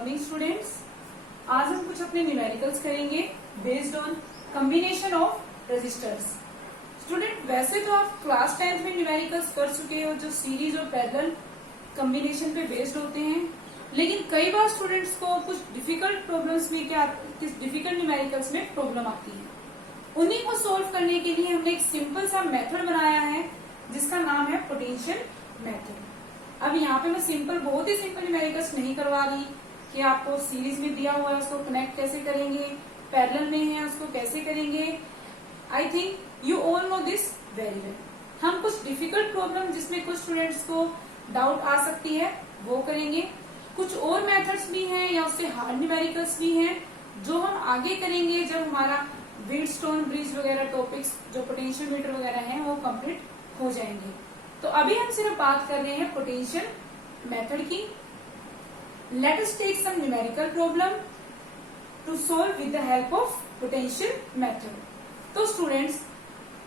Morning students, आज हम कुछ अपने न्यूमेरिकल्स करेंगे based on combination of resistors. Student, वैसे तो आप क्लास 10th में न्यूमेरिकल्स कर चुके हो जो सीरीज और पैरेलल कॉम्बिनेशन पे बेस्ड होते हैं, लेकिन कई बार स्टूडेंट्स को कुछ डिफिकल्ट प्रॉब्लम्स में डिफिकल्ट न्यूमेरिकल्स में प्रॉब्लम आती है। उन्हीं को सोल्व करने के लिए हमने एक सिंपल सा मेथड बनाया है जिसका नाम है पोटेंशियल मेथड। अब यहाँ पे मैं बहुत ही सिंपल न्यूमेरिकल्स नहीं करवा रही कि आपको सीरीज में दिया हुआ है उसको कनेक्ट कैसे करेंगे, पैरेलल में है उसको कैसे करेंगे। I think you all know this very well. हम कुछ डिफिकल्ट प्रॉब्लम जिसमें कुछ स्टूडेंट्स को डाउट आ सकती है वो करेंगे। कुछ और मेथड्स भी हैं या उससे हार्ड न्यूमेरिकल्स भी हैं जो हम आगे करेंगे जब हमारा व्हीटस्टोन ब्रिज वगैरह टॉपिक्स जो पोटेंशियल मीटर वगैरह हैं वो कंप्लीट हो जाएंगे। तो अभी हम सिर्फ बात कर रहे हैं पोटेंशियल मेथड की। Let us take some numerical problem to solve with the help of potential method. तो स्टूडेंट्स,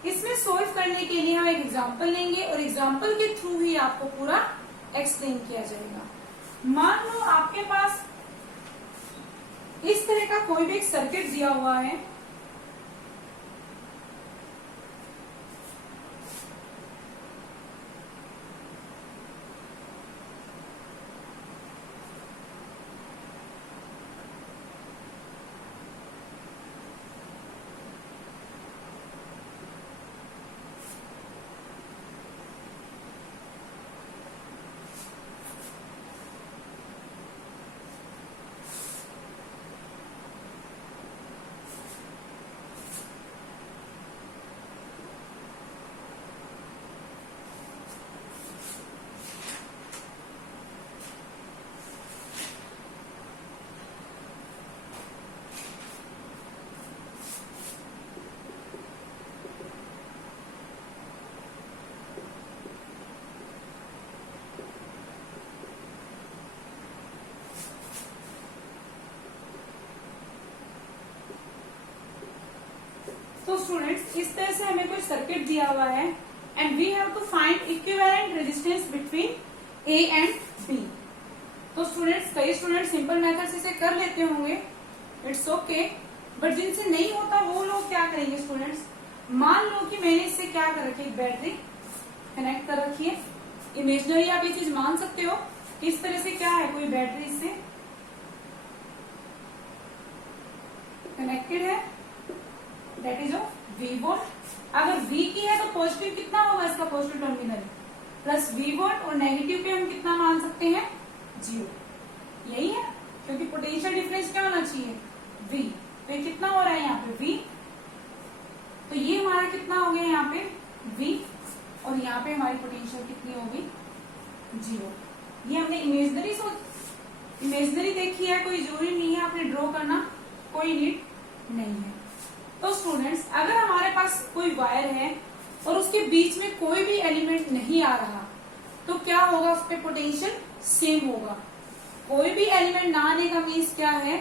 इसमें सॉल्व करने के लिए हम एक एग्जांपल लेंगे और एग्जांपल के थ्रू ही आपको पूरा एक्सप्लेन किया जाएगा। मान लो आपके पास इस तरह का कोई भी एक सर्किट दिया हुआ है। तो स्टूडेंट्स, इस तरह से हमें कोई सर्किट दिया हुआ है and we have to find equivalent resistance between A and B. तो स्टूडेंट्स, कई स्टूडेंट सिंपल मेथड से इसे कर लेते होंगे, इट्स ओके, बट जिनसे नहीं होता वो लोग क्या करेंगे स्टूडेंट्स। मान लो कि मैंने इससे क्या कर रखी है, बैटरी कनेक्ट कर रखी है। इमेजिनरी आप ये चीज मान सकते हो कि इस तरह से क्या है, कोई बैटरी इससे कनेक्टेड है, that is of V volt. अगर V की है तो पॉजिटिव कितना होगा इसका, positive terminal plus V volt, और नेगेटिव पे हम कितना मान सकते हैं, 0। यही है, क्योंकि पोटेंशियल डिफरेंस क्या होना चाहिए, V। तो ये कितना हो रहा है यहाँ पे V, तो ये हमारा कितना हो गया यहाँ पे V, और यहाँ पे हमारी पोटेंशियल कितनी होगी, 0। ये हमने इमेजिनरी देखी है, कोई जरूरी नहीं है आपने ड्रॉ करना, कोई नीड नहीं है। तो स्टूडेंट्स, अगर हमारे पास कोई वायर है और उसके बीच में कोई भी एलिमेंट नहीं आ रहा तो क्या होगा, उस पर पोटेंशियल सेम होगा। कोई भी एलिमेंट ना आने का मीन्स क्या है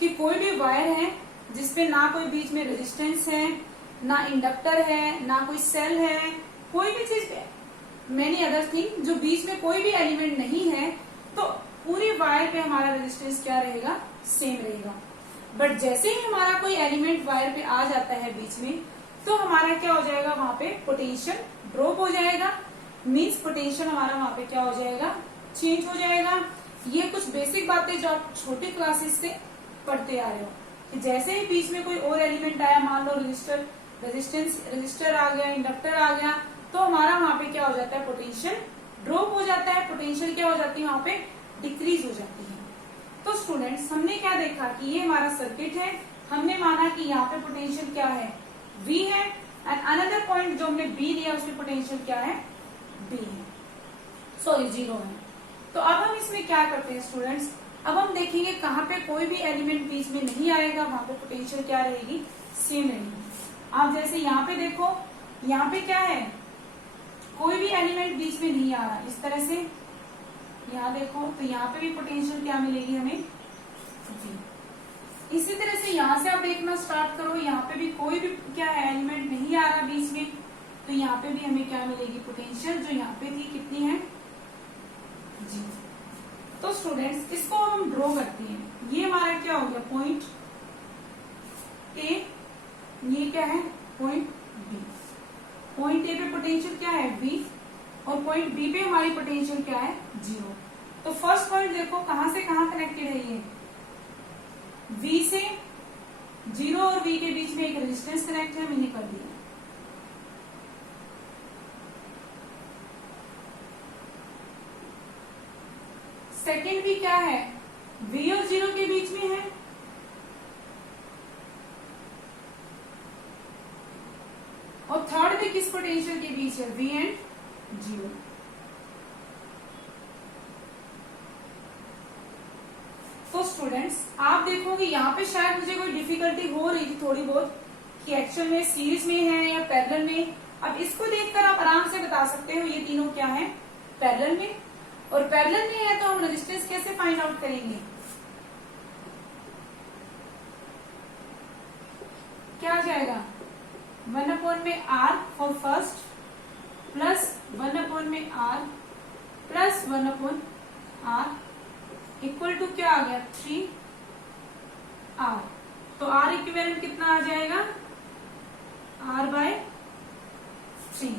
कि कोई भी वायर है जिसपे ना कोई बीच में रेजिस्टेंस है, ना इंडक्टर है, ना कोई सेल है, कोई भी चीज, मेनी अदर थिंग, जो बीच में कोई भी एलिमेंट नहीं है, तो पूरी वायर पे हमारा रेजिस्टेंस क्या रहेगा, सेम रहेगा। बट जैसे ही हमारा कोई एलिमेंट वायर पे आ जाता है बीच में, तो हमारा क्या हो जाएगा, वहां पे पोटेंशियल ड्रॉप हो जाएगा। मींस पोटेंशियल हमारा वहां पे क्या हो जाएगा, चेंज हो जाएगा। ये कुछ बेसिक बातें जो आप छोटी क्लासेस से पढ़ते आ रहे हो कि जैसे ही बीच में कोई और एलिमेंट आया, मान लो रजिस्टर आ गया, इंडक्टर आ गया, तो हमारा वहां पे क्या हो जाता है, पोटेंशियल ड्रॉप हो जाता है। पोटेंशियल क्या हो जाती है, वहां पे डिक्रीज हो जाती है। तो स्टूडेंट्स, हमने क्या देखा कि ये हमारा सर्किट है, हमने माना कि यहाँ पे पोटेंशियल क्या है, V है, एंड अनदर पॉइंट जो हमने B लिया उसमें पोटेंशियल क्या है, B है, सॉरी 0 है। तो अब हम इसमें क्या करते हैं स्टूडेंट्स, अब हम देखेंगे कहाँ पे कोई भी एलिमेंट बीच में नहीं आएगा, वहां पे पोटेंशियल क्या रहेगी, सेम रहेगी। आप जैसे यहाँ पे देखो, यहाँ पे क्या है, कोई भी एलिमेंट बीच में नहीं आ रहा, इस तरह से यहाँ देखो, तो यहाँ पे भी पोटेंशियल क्या मिलेगी हमें, V। इसी तरह से यहाँ से आप देखना स्टार्ट करो, यहाँ पे भी कोई भी क्या है, एलिमेंट नहीं आ रहा बीच में, तो यहाँ पे भी हमें क्या मिलेगी, पोटेंशियल जो यहाँ पे थी कितनी है, G। तो स्टूडेंट्स इसको हम ड्रॉ करते हैं। ये हमारा क्या हो गया, पॉइंट ए, ये क्या है, पॉइंट बी। पॉइंट ए पे पोटेंशियल क्या है, V, और पॉइंट बी पे हमारी पोटेंशियल क्या है, 0। तो फर्स्ट पॉइंट देखो कहां से कहां कनेक्टेड है, ये V से 0 और V के बीच में एक रेजिस्टेंस कनेक्ट है, मैंने कर दिया। सेकेंड भी क्या है, V और 0 के बीच में है, और थर्ड भी किस पोटेंशियल के बीच है, V एंड 0। तो स्टूडेंट्स आप देखोगे यहाँ पे शायद मुझे कोई डिफिकल्टी हो रही थी थोड़ी बहुत कि एक्चुअल में सीरीज में है या पैरेलल में। अब इसको देखकर आप आराम से बता सकते हो ये तीनों क्या है, पैरेलल में। और पैरेलल में है तो हम रेजिस्टेंस कैसे फाइंड आउट करेंगे, क्या आ जाएगा, 1/R for first plus 1/R plus 1/R equal to क्या आ गया, 3R। तो R इक्विवेलेंट कितना आ जाएगा, R/3।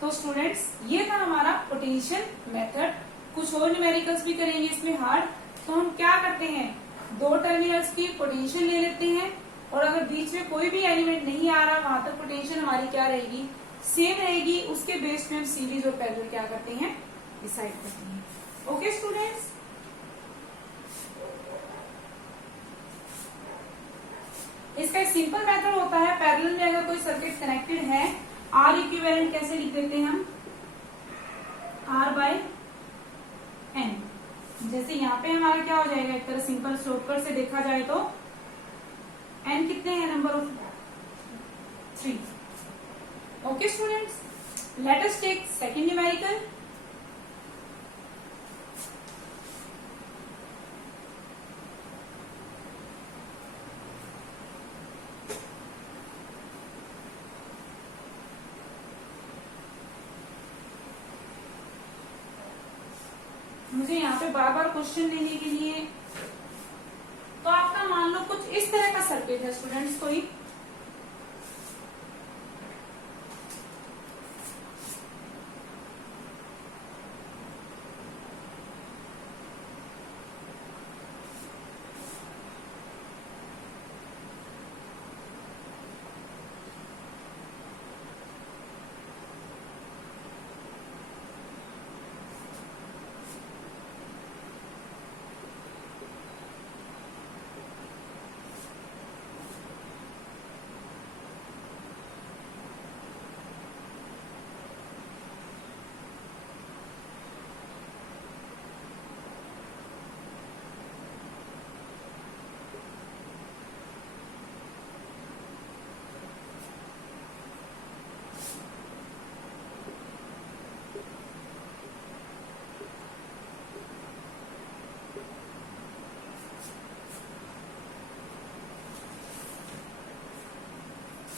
तो स्टूडेंट्स ये था हमारा पोटेंशियल मेथड। कुछ और न्यूमेरिकल्स भी करेंगे इसमें हार्ड। तो हम क्या करते हैं, दो टर्मिनल्स की पोटेंशियल ले लेते हैं, और अगर बीच में कोई भी एलिमेंट नहीं आ रहा वहां तक पोटेंशियल हमारी क्या रहेगी, सेम रहेगी। उसके बेस पे हम सीरीज और पैरेलल क्या करते हैं, डिसाइड करते हैं। ओके स्टूडेंट्स, इसका एक सिंपल मेथड होता है, पैरेलल में अगर कोई सर्किट कनेक्टेड है, R इक्विवेलेंट कैसे लिख देते हैं हम, R/N। जैसे यहाँ पे हमारा क्या हो जाएगा, एक तरह सिंपल शॉर्टकट से देखा जाए तो N कितने हैं, number of 3। Okay students, let us take second numerical. मुझे यहाँ पे बार बार क्वेश्चन लेने के लिए, तो आपका मान लो कुछ इस तरह का सर्किट है स्टूडेंट्स, कोई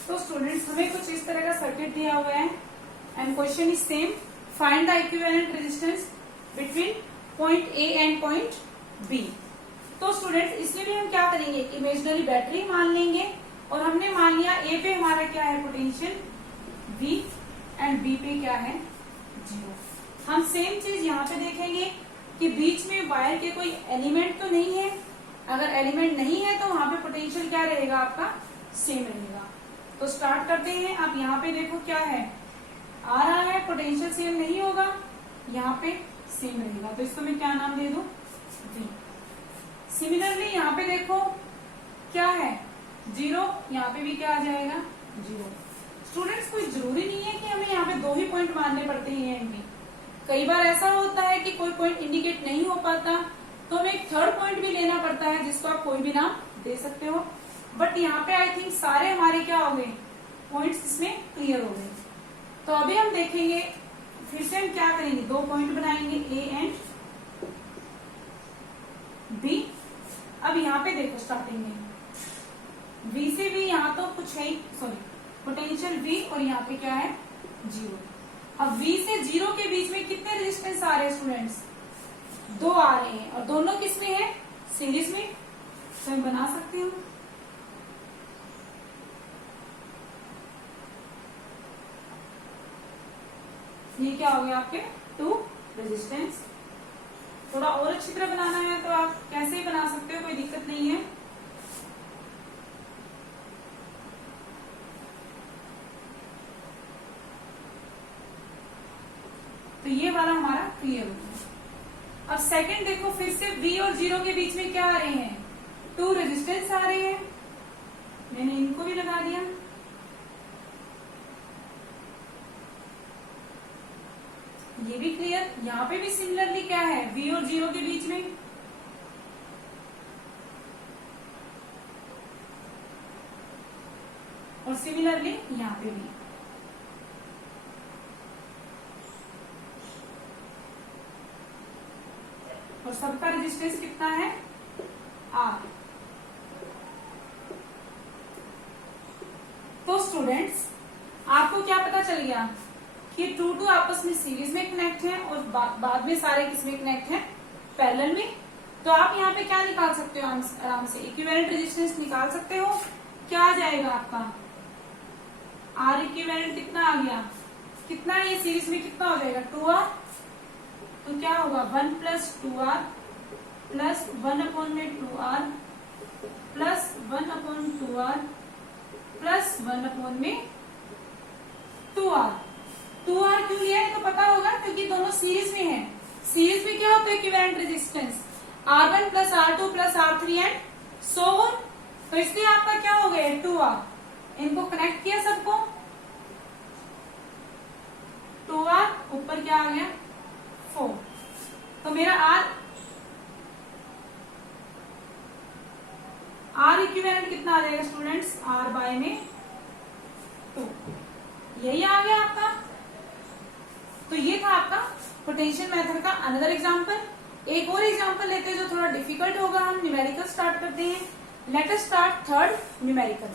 तो स्टूडेंट्स हमें कुछ इस तरह का सर्किट दिया हुआ है and question is same, find the equivalent resistance between point A and point B. तो स्टूडेंट्स इसमें भी हम क्या करेंगे, इमेजिनरी बैटरी मान लेंगे, और हमने मान लिया ए पे हमारा क्या है पोटेंशियल V एंड बी पे क्या है 0। हम सेम चीज यहाँ पे देखेंगे कि बीच में वायर के कोई एलिमेंट तो नहीं है। अगर एलिमेंट नहीं है तो वहां पे पोटेंशियल क्या रहेगा, आपका सेम रहेगा। तो स्टार्ट करते हैं। आप यहाँ पे देखो क्या है, आ रहा है, पोटेंशियल सेम नहीं होगा, यहाँ पे सेम रहेगा, तो इसको मैं क्या नाम दे दूं, V। सिमिलरली यहाँ पे देखो क्या है 0, यहाँ पे भी क्या आ जाएगा 0। स्टूडेंट्स कोई जरूरी नहीं है कि हमें यहाँ पे 2 ही पॉइंट मानने पड़ते हैं एंड बी। कई बार ऐसा होता है कि कोई पॉइंट इंडिकेट नहीं हो पाता, तो हमें एक थर्ड पॉइंट भी लेना पड़ता है, जिसको आप कोई भी नाम दे सकते हो। बट यहाँ पे आई थिंक सारे हमारे क्या हो गए, पॉइंट्स इसमें क्लियर हो गए। तो अभी हम देखेंगे, फिर से हम क्या करेंगे, 2 पॉइंट बनाएंगे ए एंड बी। अब यहाँ पे देखो स्टार्टिंग में V से भी यहाँ तो कुछ है, सॉरी पोटेंशियल V, और यहाँ पे क्या है 0। अब V से 0 के बीच में कितने रेजिस्टेंस आ रहे हैं स्टूडेंट्स, दो आ रहे हैं और दोनों किस में है, सीरीज में, तो मैं बना सकती हूँ। ये क्या हो गया आपके 2 रेजिस्टेंस। थोड़ा और अच्छी तरह बनाना है तो आप कैसे ही बना सकते हो, कोई दिक्कत नहीं है। तो ये वाला हमारा क्लियर हो गया। अब सेकंड देखो, फिर से V और 0 के बीच में क्या आ रहे हैं, 2 रेजिस्टेंस आ रहे हैं। मैंने इनको भी लगा दिया। ये भी क्लियर। यहाँ पे भी सिमिलरली क्या है, V और 0 के बीच में और सिमिलरली यहाँ पे भी। और सबका रेजिस्टेंस कितना है, R। तो स्टूडेंट्स आपको क्या पता चल गया कि 2 आपस में सीरीज में कनेक्ट हैं और बाद में सारे किसमें कनेक्ट हैं, पैरेलल में। तो आप यहाँ पे क्या निकाल सकते हो, आराम से इक्विवेलेंट रेजिस्टेंस निकाल सकते हो। क्या आ जाएगा आपका, R इक्विवेलेंट कितना आ गया, कितना ये सीरीज में कितना हो जाएगा, 2R। तो क्या होगा 1 + 2R plus 1/2R plus 1/2R plus 1/2R। 2R क्यों लिया है तो पता होगा, क्योंकि दोनों सीरीज में है। सीरीज में क्या होता है equivalent resistance, R1 + R2 + R3 and so on. तो इसलिए आपका क्या हो गया 2R। इनको कनेक्ट किया सबको, 2R ऊपर क्या आ गया 4। तो मेरा R इक्विवेलेंट कितना आ जाएगा स्टूडेंट्स, R/2। यही आ गया आपका। तो ये था आपका पोटेंशियल मेथड का अनदर एग्जांपल। एक और एग्जांपल लेते हैं जो थोड़ा डिफिकल्ट होगा। हम न्यूमेरिकल स्टार्ट करते हैं। Let us start third numerical.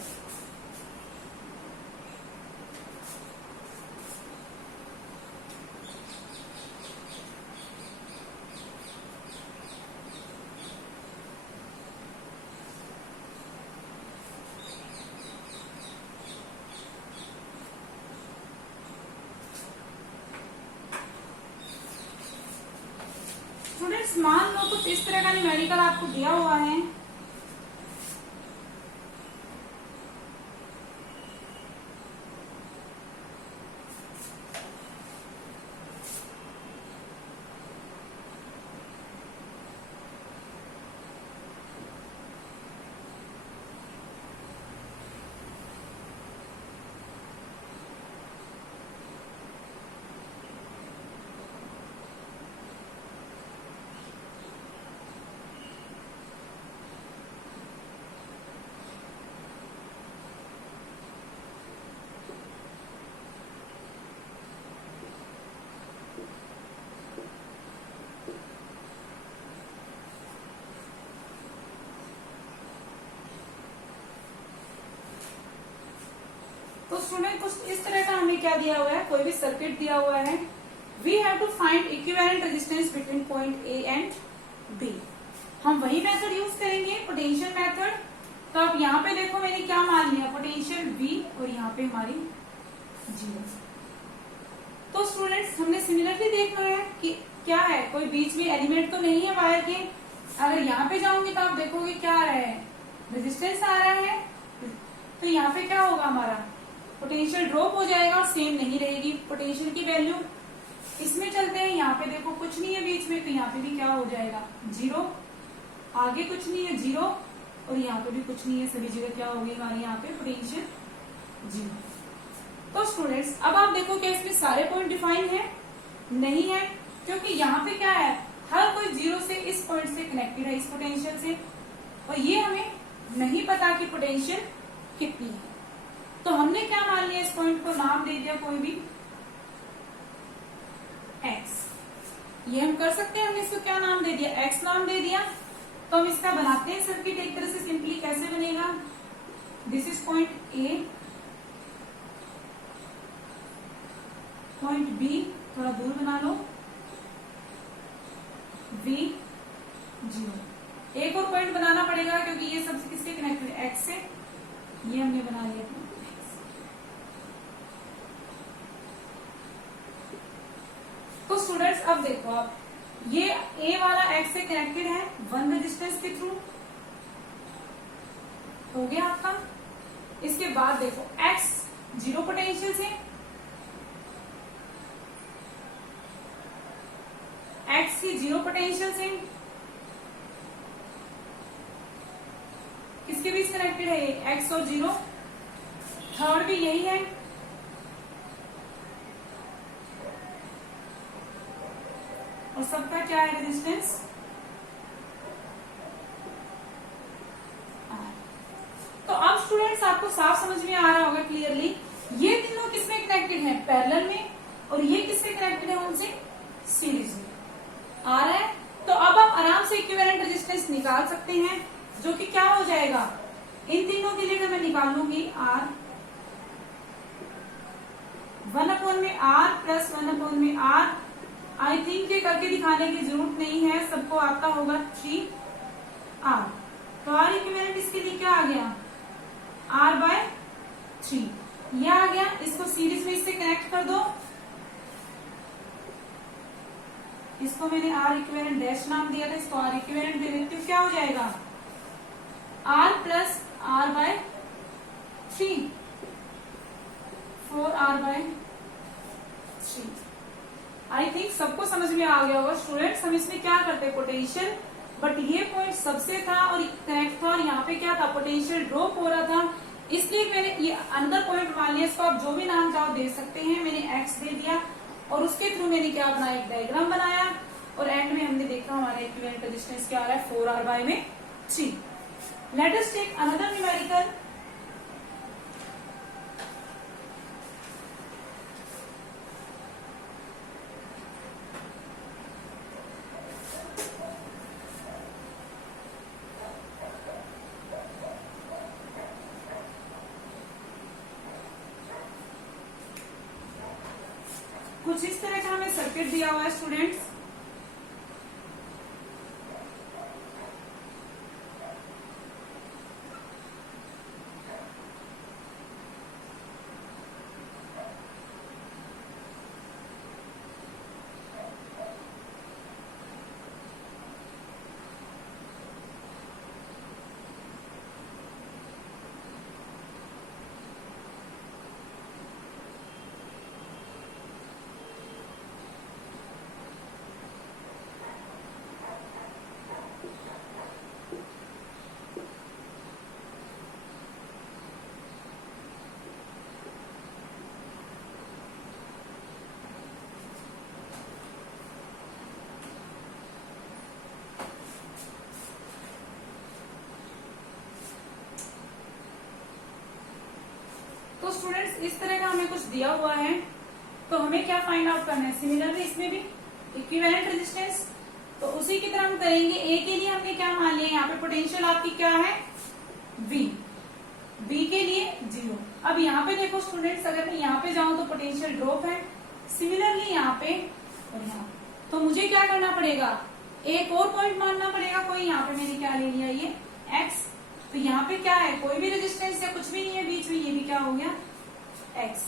Students मान लो कुछ इस तरह का न्यूमेरिकल आपको दिया हुआ है। तो स्टूडेंट कुछ इस तरह का हमें क्या दिया हुआ है, कोई भी सर्किट दिया हुआ है। We have to find equivalent resistance between point A and B. हम वही मेथड यूज करेंगे, पोटेंशियल मेथड। तो आप यहाँ पे देखो मैंने क्या मान लिया, पोटेंशियल V और यहाँ पे हमारी 0। तो स्टूडेंट्स हमने सिमिलरली देखना है कि क्या है, कोई बीच में एलिमेंट तो नहीं है वायर के। अगर यहाँ पे जाऊंगी तो आप देखोगे क्या आ रहा है, रेजिस्टेंस आ रहा है। तो यहाँ पे क्या होगा, हमारा पोटेंशियल ड्रॉप हो जाएगा और सेम नहीं रहेगी पोटेंशियल की वैल्यू। इसमें चलते हैं, यहाँ पे देखो कुछ नहीं है बीच में, तो यहाँ पे भी क्या हो जाएगा 0। आगे कुछ नहीं है 0 और यहाँ पे भी कुछ नहीं है, सभी जगह क्या होगी हमारी यहाँ पे पोटेंशियल 0। तो स्टूडेंट्स अब आप देखो क्या इसमें सारे पॉइंट डिफाइन है, नहीं है, क्योंकि यहाँ पे क्या है, हर कोई 0 से इस पॉइंट से कनेक्टेड है, इस पोटेंशियल से। और ये हमें नहीं पता कि पोटेंशियल कितनी है। तो हमने क्या मान लिया, इस पॉइंट को नाम दे दिया कोई भी x। ये हम कर सकते हैं, हमने इसको क्या नाम दे दिया, x नाम दे दिया। तो हम इसका बनाते हैं सर्किट एक तरह से सिंपली। कैसे बनेगा, this is point A, point B थोड़ा दूर बना लो, B पॉइंट बनाना पड़ेगा क्योंकि ये सबसे किससे कनेक्टेड है, एक्स से। ये हमने बना लिया था। तो स्टूडेंट्स अब देखो आप, ये ए वाला एक्स से कनेक्टेड है 1 रेजिस्टेंस के थ्रू, हो गया आपका। इसके बाद देखो एक्स 0 पोटेंशियल से, एक्स की 0 पोटेंशियल से किसके बीच कनेक्टेड है ये, एक्स और 0। थर्ड भी यही है, और सबका क्या है रेजिस्टेंस, तो अब स्टूडेंट्स आपको साफ समझ में आ रहा होगा क्लियरली, ये तीनों किसमें कनेक्टेड है, पैरेलल में, और ये किससे कनेक्टेड है, उनसे सीरीज में। आ रहा है। तो अब आप आराम से इक्विवेलेंट रेजिस्टेंस निकाल सकते हैं, जो कि क्या हो जाएगा, इन तीनों के लिए मैं निकाल लूंगी R 1 में R प्लस 1 में R। आई थिंक ये करके दिखाने की जरूरत नहीं है, सबको आता होगा 3R। तो R इक्विवेलेंट इसके लिए क्या आ गया, R/3 यह आ गया। इसको सीरीज में इससे कनेक्ट कर दो, इसको मैंने R इक्विवेलेंट डैश नाम दिया था, इसको R इक्विवेलेंट दे देती हूँ। क्या हो जाएगा, R plus R/3 4R/3। I think सबको समझ में आ गया होगा स्टूडेंट्स। हम इसमें क्या करते हैं, पोटेंशियल, बट ये पॉइंट सबसे था और कनेक्ट था, और यहाँ पे क्या था, पोटेंशियल ड्रॉप हो रहा था, इसलिए मैंने ये अंदर पॉइंट मान लिया। इसको आप जो भी नाम चाहो दे सकते हैं, मैंने एक्स दे दिया, और उसके थ्रू मैंने क्या बनाया, एक डायग्राम बनाया, और एंड में हमने देखा हमारा इक्विवेलेंट रेजिस्टेंस क्या आ रहा है, 4R/3। Let us take another numerical. कुछ इस तरह का हमें सर्किट दिया हुआ है स्टूडेंट्स। तो स्टूडेंट्स इस तरह का हमें कुछ दिया हुआ है, तो हमें क्या फाइंड आउट करना है, सिमिलरली इसमें भी इक्विवेलेंट रेजिस्टेंस। तो उसी की तरह हम करेंगे। ए के लिए हमने क्या मान लिया, यहाँ पे पोटेंशियल आपकी क्या है, V, B के लिए 0। अब यहाँ पे देखो स्टूडेंट्स, अगर मैं यहाँ पे जाऊं तो पोटेंशियल ड्रॉप है, सिमिलरली यहाँ पे और यहाँ, तो मुझे क्या करना पड़ेगा, एक और पॉइंट मानना पड़ेगा कोई। यहाँ पे मैंने क्या ले लिया, ये X, तो यहाँ पे क्या है, कोई भी रेजिस्टेंस या कुछ भी नहीं है बीच में, ये भी क्या हो गया, X।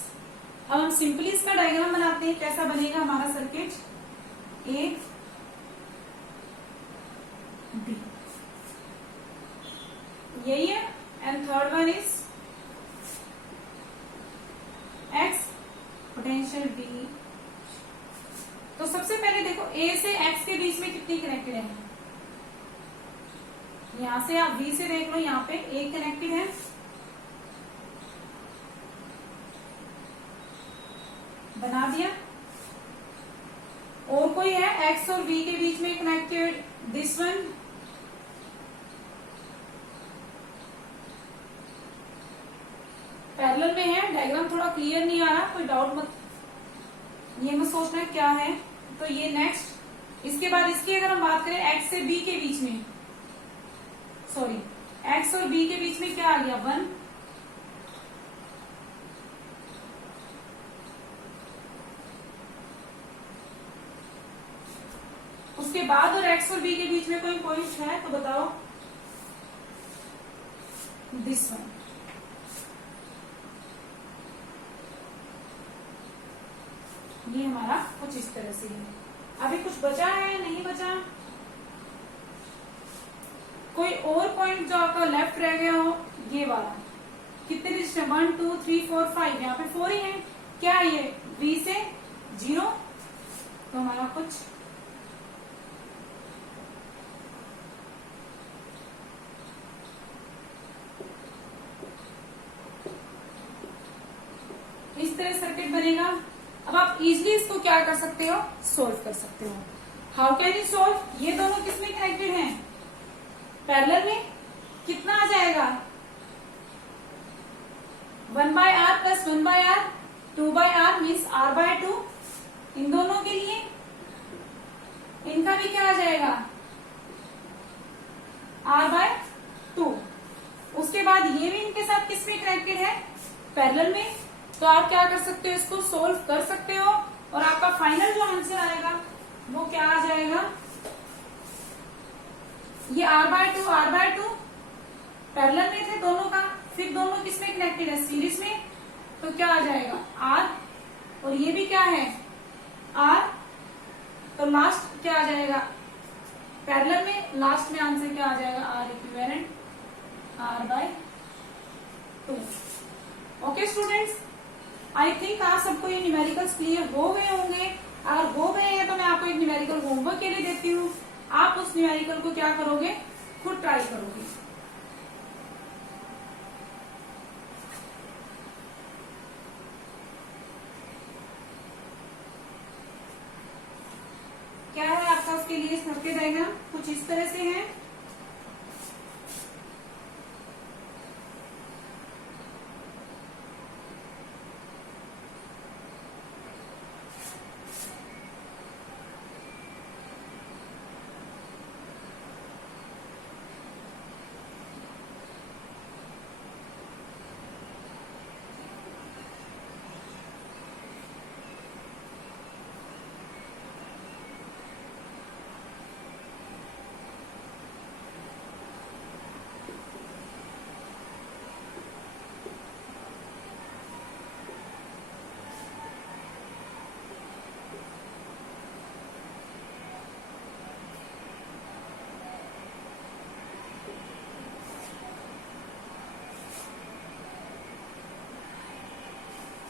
अब हम सिंपली इसका डायग्राम बनाते हैं, कैसा बनेगा हमारा सर्किट, A B, यही है। And third one is X, potential B। तो सबसे पहले देखो A से X के बीच में कितनी कनेक्टेड है, यहां से आप B से देख लो, यहाँ पे A कनेक्टेड है, बना दिया। और कोई है X और B के बीच में कनेक्टेड, दिस वन, पैरेलल में है। डायग्राम थोड़ा क्लियर नहीं आ रहा, कोई डाउट मत, ये मत सोचना क्या है। तो ये नेक्स्ट, इसके बाद इसकी अगर हम बात करें X से B के बीच में, सॉरी X और B के बीच में क्या आ गया, 1। उसके बाद और X और B के बीच में कोई पॉइंट है तो बताओ, दिस वन। ये हमारा कुछ इस तरह से है। अभी कुछ बचा है, नहीं बचा? कोई और पॉइंट जो आपका लेफ्ट रह गया हो, ये वाला। कितने रजिस्टर? 1 2 3 4 5, यहाँ पे 4 ही है। क्या ये V से 0? तो हमारा कुछ इस तरह सर्किट बनेगा। अब आप इजीली इसको क्या कर सकते हो? सोल्व कर सकते हो। How can you solve? ये दोनों किसमें कनेक्टेड हैं? पैरेलल में। कितना आ जाएगा? 1/R plus 1/R, 2/R means R/2। इन दोनों के लिए इनका भी क्या आ जाएगा? R/2। उसके बाद ये भी इनके साथ किसमें कनेक्टेड है? पैरेलल में। तो आप क्या कर सकते हो? इसको सोल्व कर सकते हो और आपका फाइनल जो आंसर आएगा वो क्या आ जाएगा? ये R/2 पैरेलल में थे दोनों का, फिर दोनों किसमें कनेक्टेड है? सीरीज में। तो क्या आ जाएगा? R, और ये भी क्या है? R। तो लास्ट क्या आ जाएगा? पैरेलल में लास्ट में आंसर क्या आ जाएगा? R equivalent R/2। Okay students, I think आप सबको ये न्यूमेरिकल्स क्लियर हो गए होंगे। अगर हो गए हैं तो मैं आपको एक न्यूमेरिकल होमवर्क के लिए देती हूँ। आप उस न्यूमेरिकल को क्या करोगे? खुद ट्राई करोगे। क्या है आपका उसके लिए सर्किट डायग्राम? कुछ इस तरह से है।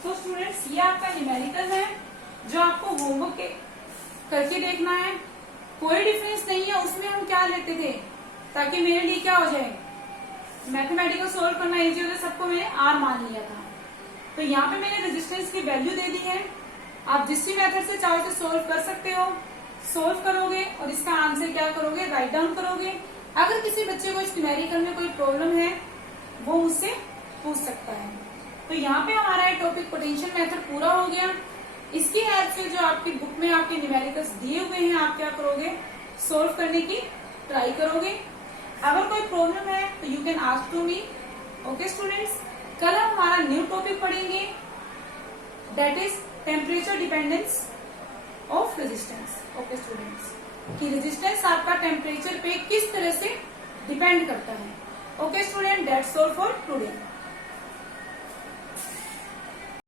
तो स्टूडेंट्स, ये आपका न्यूमेरिकल है जो आपको होमवर्क करके देखना है। कोई डिफरेंस नहीं है उसमें। हम क्या लेते थे ताकि मेरे लिए क्या हो जाए? मैथमेटिकल सोल्व करना इजी हो जाए। सबको मैंने R मान लिया था। तो यहाँ पे मैंने रेजिस्टेंस की वैल्यू दे दी है। आप जिस भी मेथड से चाहो तो सोल्व कर सकते हो। सोल्व करोगे और इसका आंसर क्या करोगे? राइट डाउन करोगे। अगर किसी बच्चे को इस न्यूमेरिकल में कोई प्रॉब्लम है वो मुझसे पूछ सकता है। तो यहाँ पे हमारा ये टॉपिक पोटेंशियल मेथड पूरा हो गया। इसकी हेल्प से जो आपकी बुक में आपके न्यूमेरिकल्स दिए हुए हैं आप क्या करोगे? सोल्व करने की ट्राई करोगे। अगर कोई प्रॉब्लम है तो you can ask to me. Okay students, कल हम हमारा न्यू टॉपिक पढ़ेंगे, that is temperature dependence of resistance. Okay students, कि रेजिस्टेंस आपका टेम्परेचर पे किस तरह से डिपेंड करता है। Okay student, that's all for today.